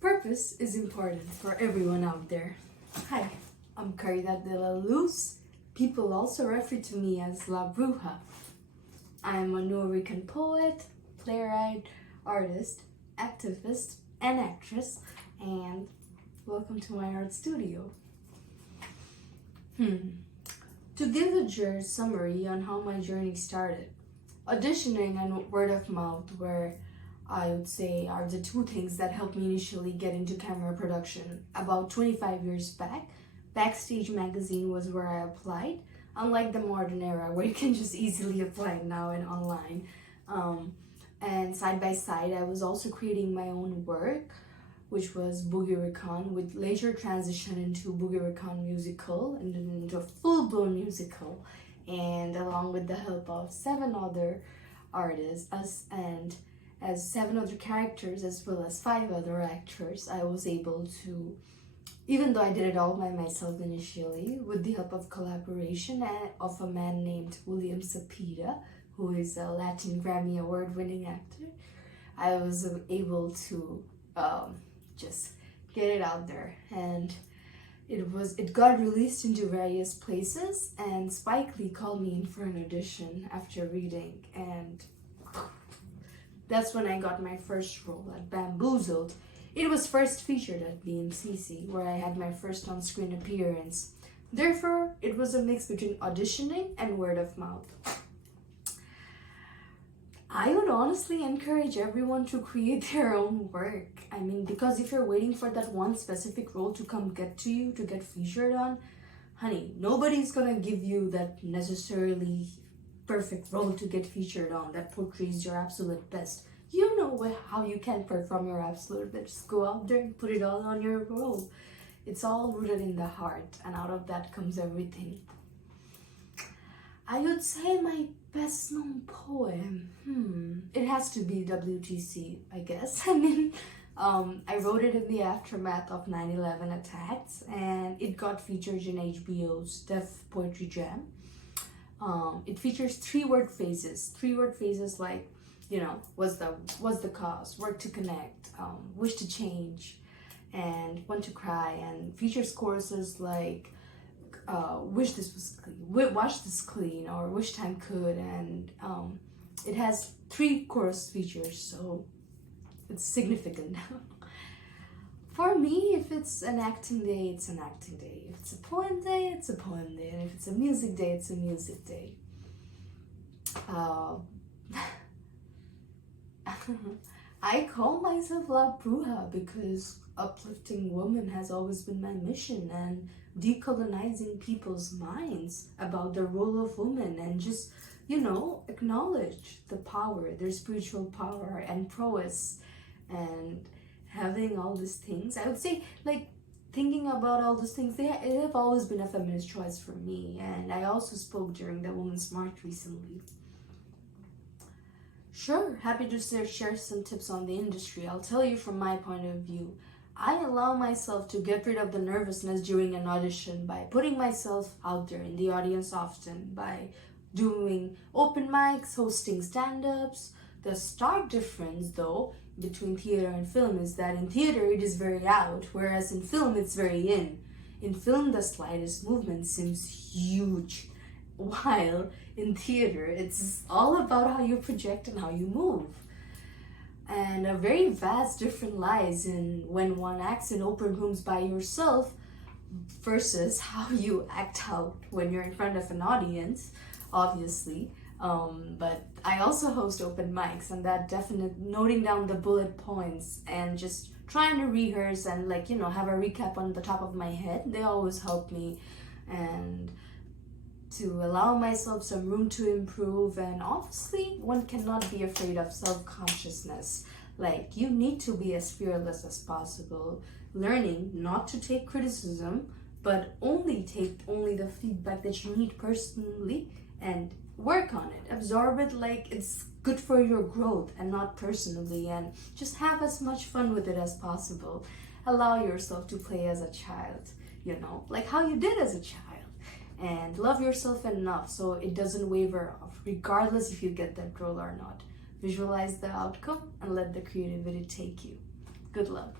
Purpose is important for everyone out there. Hi, I'm Caridad de la Luz. People also refer to me as La Bruja. I'm a Nuyorican poet, playwright, artist, activist, and actress, and welcome to my art studio. To give a summary on how my journey started, auditioning and word of mouth were, I would say, are the two things that helped me initially get into camera production. About 25 years back, Backstage magazine was where I applied, unlike the modern era where you can just easily apply now and online. And side by side, I was also creating my own work, which was Nuyorican, with later transition into Nuyorican musical and then into a full-blown musical. And along with the help of 7 other artists, as 7 other characters as well as 5 other actors, I was able to, even though I did it all by myself initially, with the help of collaboration of a man named William Cepeda, who is a Latin Grammy Award-winning actor, I was able to just get it out there, and it got released into various places, and Spike Lee called me in for an audition after reading, and that's when I got my first role at Bamboozled. It was first featured at BMCC, where I had my first on-screen appearance. Therefore, it was a mix between auditioning and word of mouth. I would honestly encourage everyone to create their own work. I mean, because if you're waiting for that one specific role to come get to you, to get featured on, honey, nobody's gonna give you that necessarily perfect role to get featured on that portrays your absolute best. You know how you can perform your absolute best. Just go out there and put it all on your role. It's all rooted in the heart, and out of that comes everything. I would say my best known poem, it has to be WTC, I guess. I mean, I wrote it in the aftermath of 9/11 attacks, and it got featured in HBO's Def Poetry Jam. It features 3-word phrases. 3-word phrases like, what's the cause, work to connect, wish to change, and want to cry, and features choruses like wish this was clean, wash this clean, or wish time could, and it has 3 chorus features, so it's significant. For me, if it's an acting day, it's an acting day. If it's a poem day, it's a poem day. And if it's a music day, it's a music day. I call myself La Bruja because uplifting women has always been my mission, and decolonizing people's minds about the role of women, and just, acknowledge the power, their spiritual power and prowess, and having all these things. I would say, thinking about all those things, they have always been a feminist choice for me, and I also spoke during the Women's March recently. Sure, happy to share some tips on the industry. I'll tell you from my point of view. I allow myself to get rid of the nervousness during an audition by putting myself out there in the audience often, by doing open mics, hosting stand-ups. The stark difference, though, between theater and film is that in theater it is very out, whereas in film it's very in. In film, the slightest movement seems huge, while in theater it's all about how you project and how you move. And a very vast difference lies in when one acts in open rooms by yourself versus how you act out when you're in front of an audience, obviously. But I also host open mics, and that noting down the bullet points and just trying to rehearse and have a recap on the top of my head, they always help me, and to allow myself some room to improve. And obviously one cannot be afraid of self-consciousness. You need to be as fearless as possible, learning not to take criticism, but only take the feedback that you need personally, and work on it, absorb it like it's good for your growth and not personally, and just have as much fun with it as possible. Allow yourself to play as a child, like how you did as a child. And love yourself enough so it doesn't waver off, regardless if you get that role or not. Visualize the outcome and let the creativity take you. Good luck.